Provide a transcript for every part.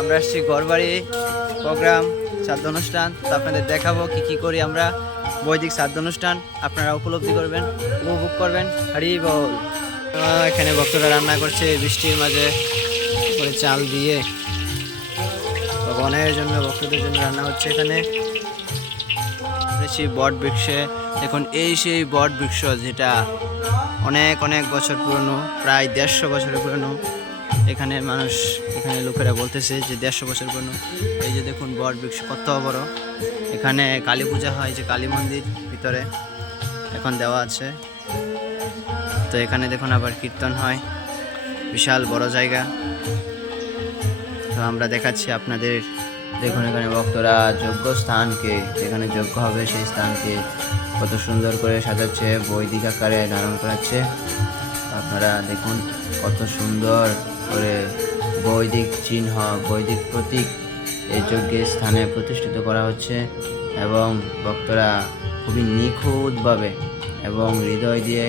আমরা আসছি ঘরবাড়ি প্রোগ্রাম শ্রাদ্ধ অনুষ্ঠান, তো আপনাদের দেখাবো কি কি করি আমরা। বৈদিক শ্রাদ্ধ অনুষ্ঠান আপনারা উপলব্ধি করবেন, উপভোগ করবেন। হরি বল। এখানে ভক্তরা রান্না করছে বৃষ্টির মাঝে করে চাল দিয়ে, ভগবানের জন্য ভক্তদের জন্য রান্না হচ্ছে। এখানে সেই বট বৃক্ষে এখন সেই বট বৃক্ষ যেটা অনেক অনেক বছর পুরনো, প্রায় 150 বছরের পুরনো। এখানে লোকেরা বলতেছে যে 150 বছর পুরনো। এই যে দেখুন বট বৃক্ষ কত বড়। এখানে কালী পূজা হয়, যে কালী মন্দির ভিতরে এখন দেওয়া আছে। তো এখানে দেখুন আবার কীর্তন হয়, বিশাল বড় জায়গা। তো আমরা দেখাচ্ছি আপনাদের। দেখুন এখানে ভক্তরা যজ্ঞ স্থানকে, যেখানে যজ্ঞ হবে সেই স্থানকে কত সুন্দর করে সাজাচ্ছে, বৈদিক আকারে ধারণ করাচ্ছে। আপনারা দেখুন কত সুন্দর করে বৈদিক চিহ্ন, বৈদিক প্রতীক এই যজ্ঞের স্থানে প্রতিষ্ঠিত করা হচ্ছে। এবং ভক্তরা খুবই নিখুঁতভাবে এবং হৃদয় দিয়ে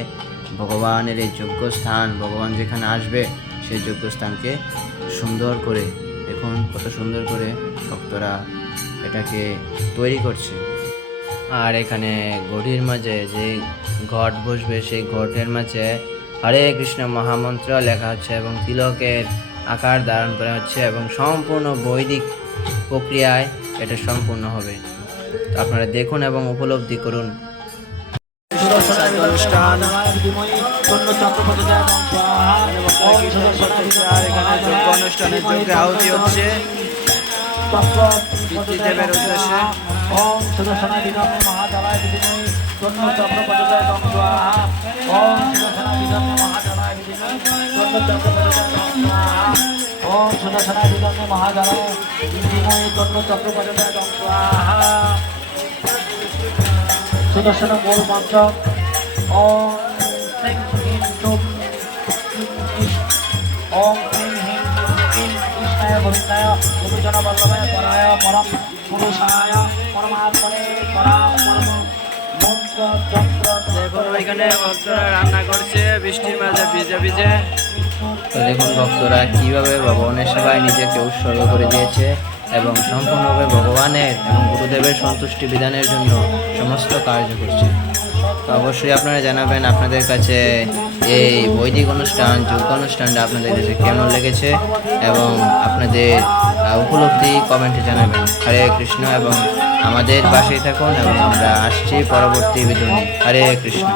ভগবানের এই যজ্ঞ স্থান, ভগবান যেখানে আসবে সেই যজ্ঞ স্থানকে সুন্দর করে, দেখুন কত সুন্দর করে ভক্তরা এটাকে তৈরি করছে। আর এখানে ঘটির মাঝে যে ঘট বসবে সেই ঘটের মাঝে হরে কৃষ্ণ মহামন্ত্র লেখা হচ্ছে এবং তিলকের আকার ধারণ করা হচ্ছে এবং সম্পূর্ণ বৈদিক প্রক্রিয়ায় এটা সম্পূর্ণ হবে। তো আপনারা দেখুন এবং উপলব্ধি করুন। অনুষ্ঠান অনুষ্ঠানের যোগ্য আহুতি হচ্ছে পিতৃদেবের উদ্দেশ্যে। ওম সুদর্শনা বিদমে মহাদেবায় বিদিমৈ তন্ন চক্র পদজয় দং স্বাহা। ওম সুদর্শনা বিদমে মহাদেবায় বিদিমৈ তন্ন চক্র পদজয় দং স্বাহা। ওম সুদর্শনা বিদমে মহাদেবায় বিদিমৈ তন্ন চক্র পদজয় দং স্বাহা। সুদর্শন মূল মন্ত্র ওম শ্রীং হ্রিং টুম ওম শ্রীং হ্রিং ক্লীং কৃষ্ণায় গোবিন্দায় গোপীজন বল্লভায় পরায় পরম পুরুষায় পরমাত্মনে পরাম মন্ত্র যন্ত্র। দেখুন এখানে ভক্তরা রান্না করছে বৃষ্টির মাঝে ভিজে ভিজে। তো দেখুন ভক্তরা কিভাবে ভগবানের সেবায় নিজেকে উৎসর্গ করে দিয়েছে এবং সম্পূর্ণভাবে ভগবানের এবং গুরুদেবের সন্তুষ্টি বিধানের জন্য সমস্ত কার্য করছে। তো অবশ্যই আপনারা জানাবেন আপনাদের কাছে এই বৈদিক অনুষ্ঠান, যজ্ঞ অনুষ্ঠানটা আপনাদের কাছে কেমন লেগেছে এবং আপনাদের উপলব্ধি কমেন্টে জানাবেন। হরে কৃষ্ণ এবং আমাদের পাশেই থাকুন এবং আমরা আসছি পরবর্তী ভিডিও নিয়ে। হরে কৃষ্ণ।